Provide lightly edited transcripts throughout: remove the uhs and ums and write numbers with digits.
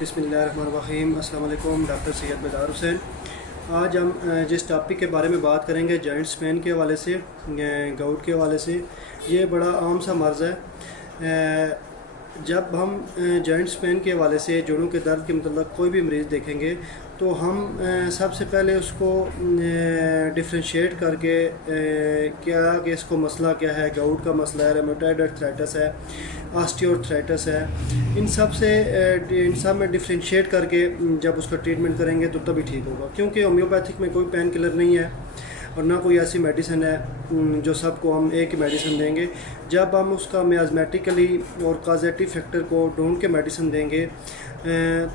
बिस्मिल्लाहिर्रहमानिर्रहीम। अस्सलाम वालेकुम। डॉक्टर सैयद बेदार हुसैन। आज हम जिस टॉपिक के बारे में बात करेंगे जॉइंट्स पेन के हवाले से, गाउट के हवाले से। ये बड़ा आम सा मर्ज़ है। जब हम जॉइंट्स पेन के हवाले से, जोड़ों के दर्द के मतलब कोई भी मरीज़ देखेंगे तो हम सबसे पहले उसको डिफ्रेंशिएट करके क्या कि इसको मसला क्या है, गाउट का मसला है, रेमेटॉइड अर्थराइटिस है, ऑस्टियोआर्थराइटिस है। इन सब में डिफ्रेंशिएट करके जब उसका ट्रीटमेंट करेंगे तो तभी ठीक होगा, क्योंकि होम्योपैथिक में कोई पेन किलर नहीं है और ना कोई ऐसी मेडिसिन है जो सबको हम एक ही मेडिसिन देंगे। जब हम उसका मियाज़मेटिकली और काजेटिव फैक्टर को ढूंढ के मेडिसिन देंगे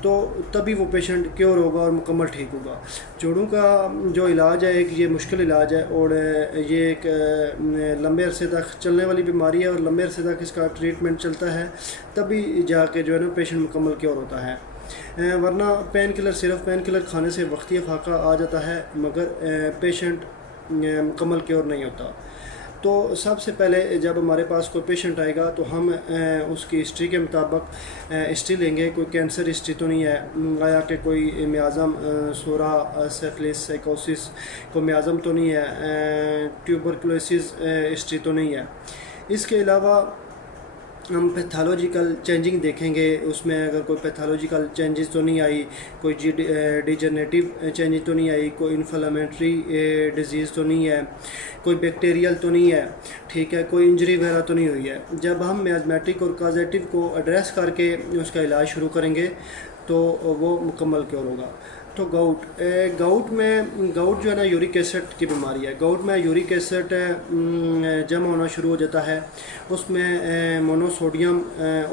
तो तभी वो पेशेंट क्योर होगा और मुकम्मल ठीक होगा। जोड़ों का जो इलाज है, एक ये मुश्किल इलाज है और ये एक लंबे अरसे तक चलने वाली बीमारी है और लंबे अरसे तक इसका ट्रीटमेंट चलता है, तभी जाके जो है ना पेशेंट मुकम्मल क्योर होता है। वरना पेन किलर, सिर्फ पेन किलर खाने से वक्ती फाका आ जाता है मगर पेशेंट मुकम्मल क्योर नहीं होता। तो सबसे पहले जब हमारे पास कोई पेशेंट आएगा तो हम उसकी हिस्ट्री के मुताबिक हिस्ट्री लेंगे। कोई कैंसर हिस्ट्री तो नहीं है, आया कि कोई मियाज़म, सोरा, सिफिलिस, साइकोसिस, कोई मियाज़म तो नहीं है, ट्यूबरकुलोसिस हिस्ट्री तो नहीं है। इसके अलावा हम पैथोलॉजिकल चेंजिंग देखेंगे, उसमें अगर कोई पैथोलॉजिकल चेंजेस तो नहीं आई, कोई डिजनरेटिव चेंजेस तो नहीं आई, कोई इन्फ्लेमेटरी डिजीज़ तो नहीं है, कोई बैक्टीरियल तो नहीं है, ठीक है, कोई इंजरी वगैरह तो नहीं हुई है। जब हम मियाज़मेटिक और काजेटिव को एड्रेस करके उसका इलाज शुरू करेंगे तो वो मुकम्मल क्योर होगा। तो गाउट जो है ना यूरिक एसिड की बीमारी है। गाउट में यूरिक एसिड जमा होना शुरू हो जाता है, उसमें मोनोसोडियम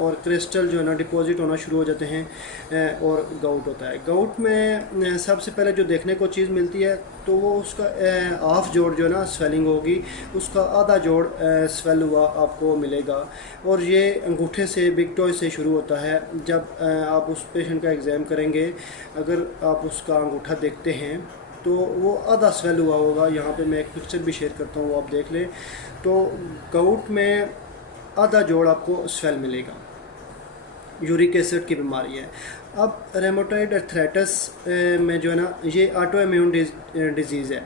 और क्रिस्टल जो है ना डिपॉजिट होना शुरू हो जाते हैं और गाउट होता है। गाउट में सबसे पहले जो देखने को चीज़ मिलती है तो वो उसका हाफ जोड़ जो है ना स्वेलिंग होगी, उसका आधा जोड़ स्वेल हुआ आपको मिलेगा और ये अंगूठे से, बिग टॉय से शुरू होता है। जब आप उस पेशेंट का एग्ज़ाम करेंगे, अगर आप उसका अंगूठा देखते हैं तो वो आधा स्वेल हुआ होगा। यहाँ पे मैं एक पिक्चर भी शेयर करता हूँ, वो आप देख लें। तो गाउट में आधा जोड़ आपको स्वेल मिलेगा, यूरिक एसिड की बीमारी है। अब रेमेटॉइड अर्थराइटिस में जो है ना, ये ऑटो इम्यून डिजीज़ है।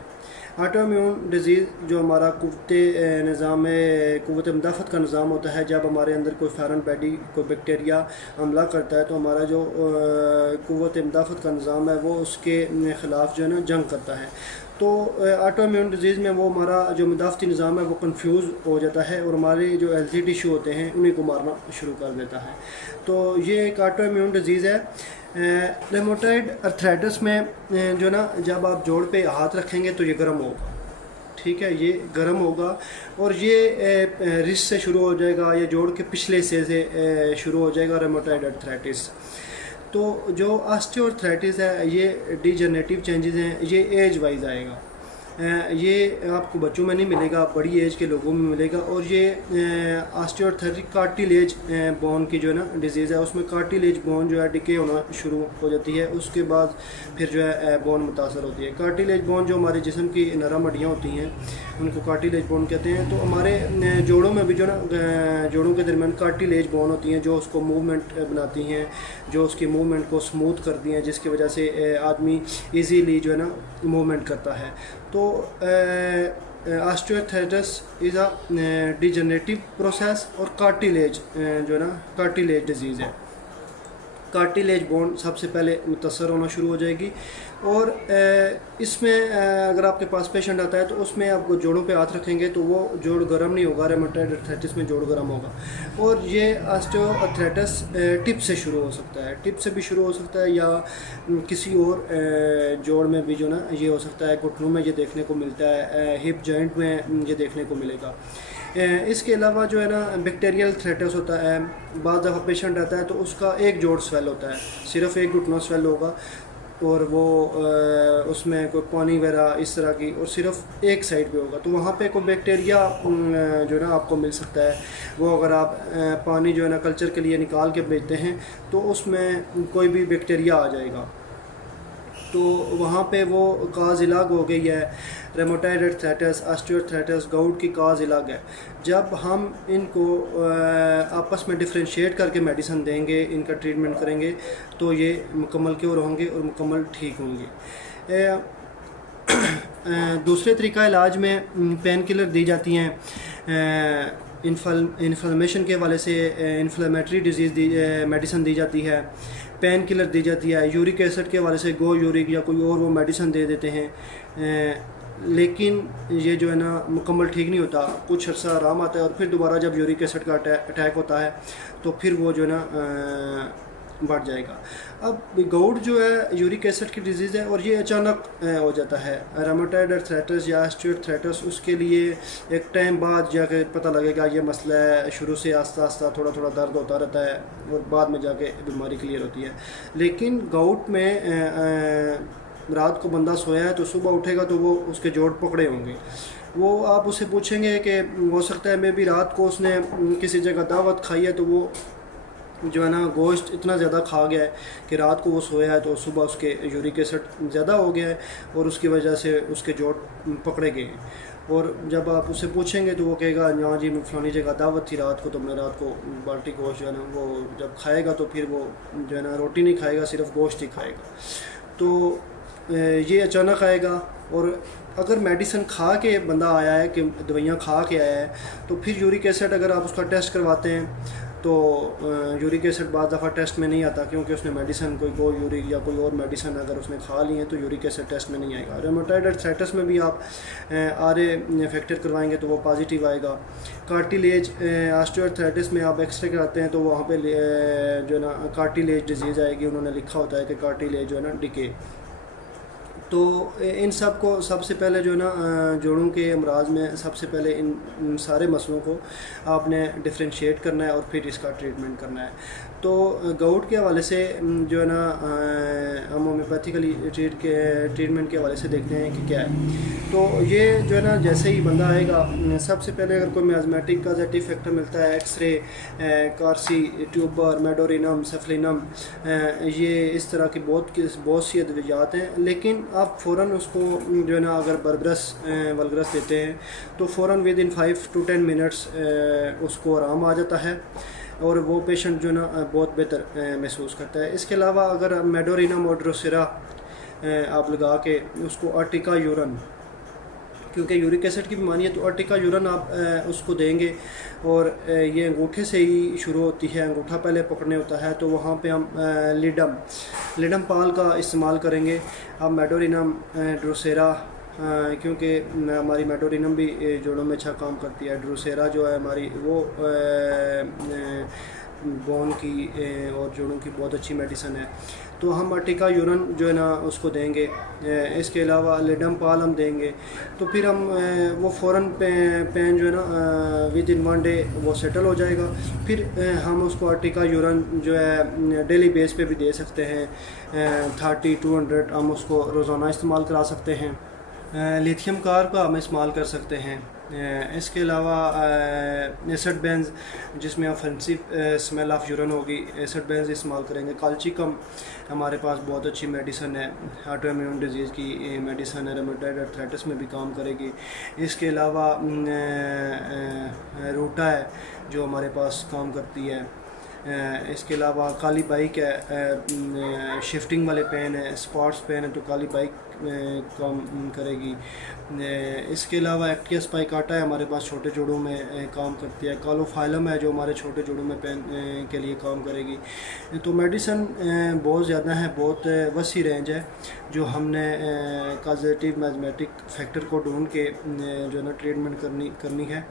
ऑटो इम्यून डिजीज़ जो हमारा क़ुव्वत मुदाफ़त का निज़ाम होता है, जब हमारे अंदर कोई फ़ॉरेन बॉडी, कोई बैक्टीरिया हमला करता है तो हमारा जो क़ुव्वत मुदाफ़त का निज़ाम है वो उसके ख़िलाफ़ जो है ना जंग करता है। तो ऑटो इम्यून डिजीज़ में वो हमारा जो मुदाफ़ती निज़ाम है वो कंफ्यूज हो जाता है और हमारे जो हेल्थी टिश्यू होते हैं उन्हीं को मारना शुरू कर देता है। तो ये एक ऑटो इम्यून डिजीज़ है। रेमेटॉइड अर्थराइटिस में जो ना, जब आप जोड़ पे हाथ रखेंगे तो ये गर्म होगा, ठीक है, ये गर्म होगा और ये रिस्ट से शुरू हो जाएगा, ये जोड़ के पिछले हिस्से से शुरू हो जाएगा रेमेटॉइड अर्थराइटिस। तो जो ऑस्टियोआर्थराइटिस है, ये डिजनरेटिव चेंजेस हैं, ये एज वाइज आएगा। ये आपको बच्चों में नहीं मिलेगा, बड़ी एज के लोगों में मिलेगा। और ये ऑस्टियोआर्थराइटिस कार्टिलेज बोन की जो है ना डिजीज़ है, उसमें कार्टिलेज बोन जो है डिके होना शुरू हो जाती है, उसके बाद फिर जो है बोन मुतासर होती है। कार्टिलेज बोन जो हमारे जिस्म की नरम हड्डियाँ होती हैं उनको कार्टिलेज बोन कहते हैं। तो हमारे जोड़ों में भी जो ना, जोड़ों के दरमियान कार्टिलेज बोन होती हैं जो उसको मूवमेंट बनाती हैं, जो उसकी मूवमेंट को स्मूथ करती हैं, जिसकी वजह से आदमी ईजीली जो है ना मूवमेंट करता है। तो osteoarthritis is a degenerative process और कार्टिलेज जो है ना कार्टिलेज डिजीज़ है। कार्टिलेज बोन सबसे पहले मुतासर होना शुरू हो जाएगी और इसमें अगर आपके पास पेशेंट आता है तो उसमें आप जोड़ों पे हाथ रखेंगे तो वो जोड़ गर्म नहीं होगा। रेमेटॉइड अर्थराइटिस में जोड़ गर्म होगा। और ये ऑस्टियोआर्थराइटिस टिप से शुरू हो सकता है, टिप से भी शुरू हो सकता है या किसी और जोड़ में भी जो ना ये हो सकता है। घुटनों में ये देखने को मिलता है, हिप जॉइंट में ये देखने को मिलेगा। इसके अलावा जो है ना बैक्टीरियल अर्थराइटिस होता है। बाद दफ़ा पेशेंट आता है तो उसका एक जोड़ स्वेल होता है, सिर्फ एक घुटना स्वेल होगा और वो उसमें कोई पानी वगैरह इस तरह की, और सिर्फ एक साइड पे होगा। तो वहाँ पे कोई बैक्टीरिया जो है ना आपको मिल सकता है। वो अगर आप पानी जो है ना कल्चर के लिए निकाल के भेजते हैं तो उसमें कोई भी बैक्टीरिया आ जाएगा। तो वहाँ पे वो काज इलाज हो गई है, रेमोटाइड अर्थराइटिस, ऑस्टियोआर्थराइटिस, गाउट की काज इलाज है। जब हम इनको आपस में डिफ्रेंशिएट करके मेडिसिन देंगे, इनका ट्रीटमेंट करेंगे, तो ये मुकम्मल क्योर होंगे और मुकम्मल ठीक होंगे। दूसरे तरीका इलाज में पेन किलर दी जाती हैं, इन्फ्लेमेशन के हवाले से इन्फ्लेमेटरी डिजीज़ मेडिसिन दी जाती है, पेन किलर दी जाती है, यूरिक एसिड के हवाले से गो यूरिक या कोई और वो मेडिसिन दे देते हैं। लेकिन ये जो है ना मुकम्मल ठीक नहीं होता, कुछ अर्सा आराम आता है और फिर दोबारा जब यूरिक एसिड का अटैक होता है तो फिर वो जो है ना बढ़ जाएगा। अब गाउट जो है यूरिक एसिड की डिजीज़ है और ये अचानक हो जाता है। रेमोटाइड अर्थराइटिस या ऑस्टियोआर्थराइटिस उसके लिए एक टाइम बाद जाके पता लगेगा ये मसला है, शुरू से आस्ता आस्ता थोड़ा थोड़ा दर्द होता रहता है और बाद में जाके बीमारी क्लियर होती है। लेकिन गाउट में रात को बंदा सोया है तो सुबह उठेगा तो वो उसके जोड़ पकड़े होंगे। वो आप उससे पूछेंगे कि हो सकता है मे भी रात को उसने किसी जगह दावत खाई है तो वो जो है ना गोश्त इतना ज़्यादा खा गया है कि रात को वो सोया है तो सुबह उसके यूरिक एसिड ज़्यादा हो गया है और उसकी वजह से उसके जोड़ पकड़े गए हैं। और जब आप उससे पूछेंगे तो वो कहेगा हाँ जी फलानी जगह दावत थी रात को, तो मैं रात को बाल्टी गोश्त जो है ना वो जब खाएगा तो फिर वो जो है ना रोटी नहीं खाएगा, सिर्फ गोश्त ही खाएगा। तो ये अचानक आएगा। और अगर मेडिसिन खा के बंदा आया है कि दवाइयाँ खा के आया है तो फिर यूरिक एसिड अगर आप उसका टेस्ट करवाते हैं तो यूरिक एसिड बाद दफ़ा टेस्ट में नहीं आता, क्योंकि उसने मेडिसिन कोई गो यूरिक या कोई और मेडिसिन अगर उसने खा ली है तो यूरिक एसिड टेस्ट में नहीं आएगा। रेमोटाइड अर्थराइटिस में भी आप RA फैक्टर करवाएंगे तो वो पॉजिटिव आएगा। कार्टिलेज ऑस्टियोआर्थराइटिस में आप एक्सरे कराते हैं तो वहाँ पे जो है ना कार्टिलेज डिजीज़ आएगी, उन्होंने लिखा होता है कि कार्टिलेज जो है ना डिके। तो इन सब को सबसे पहले जो है ना जोड़ों के अमराज में सबसे पहले इन सारे मसलों को आपने डिफ्रेंशिएट करना है और फिर इसका ट्रीटमेंट करना है। तो गाउट के हवाले से जो है ना हम होम्योपैथिकली ट्रीटमेंट के हवाले से देखते हैं कि क्या है। तो ये जो है ना जैसे ही बंदा आएगा सबसे पहले अगर कोई मियाज़मेटिक काजेटिव फैक्टर मिलता है, एक्सरे, कार्सी, ट्यूबर, मेडोरिनम, सेफलिनम, ये इस तरह की बहुत सी अद्वियात हैं। लेकिन आप फ़ौरन उसको जो है ना अगर बरबरस वलगरस देते हैं तो फ़ौरन विद इन 5 to 10 मिनट्स उसको आराम आ जाता है और वो पेशेंट जो है ना बहुत बेहतर महसूस करता है। इसके अलावा अगर मेडोरिनम और ड्रोसेरा आप लगा के उसको अर्टिका यूरन, क्योंकि यूरिक एसिड की बीमारी है तो अर्टिका यूरन आप उसको देंगे और ये अंगूठे से ही शुरू होती है, अंगूठा पहले पकड़ने होता है तो वहाँ पे हम लिडम पाल का इस्तेमाल करेंगे। अब मेडोरिनम, ड्रोसेरा, क्योंकि हमारी मेडोरिनम भी जोड़ों में अच्छा काम करती है, ड्रोसेरा जो है हमारी वो बोन की और जोड़ों की बहुत अच्छी मेडिसिन है, तो हम अर्टिका यूरन जो है ना उसको देंगे। इसके अलावा लिडम पाल हम देंगे तो फिर हम वो फ़ौरन पेन जो है ना विद इन 1 डे वो सेटल हो जाएगा। फिर हम उसको अर्टिका यूरन जो है डेली बेस पे भी दे सकते हैं, 30-200 हम उसको रोज़ाना इस्तेमाल करा सकते हैं। लिथियम कार्ब का हम इस्तेमाल कर सकते हैं। इसके अलावा एसिड बेंज जिसमें ऑफेंसिव स्मेल ऑफ यूरिन होगी, एसिड बेंज इस्तेमाल करेंगे। काल्चिकम हमारे पास बहुत अच्छी मेडिसिन है, ऑटो इम्यून डिजीज़ की मेडिसिन है, रेमोटाइड अर्थराइटिस में भी काम करेगी। इसके अलावा रूटा है जो हमारे पास काम करती है। इसके अलावा काली बाइक है, शिफ्टिंग वाले पेन है, स्पॉट्स पेन है तो काली बाइक काम करेगी। इसके अलावा एक्टिया स्पाइकाटा है हमारे पास छोटे जोड़ों में काम करती है। कालोफाइलम है जो हमारे छोटे जोड़ों में पेन के लिए काम करेगी। तो मेडिसिन बहुत ज़्यादा है, बहुत वसी रेंज है जो हमने काजेटिव मैथमेटिक फैक्टर को ढूंढ के जो है ना ट्रीटमेंट करनी है।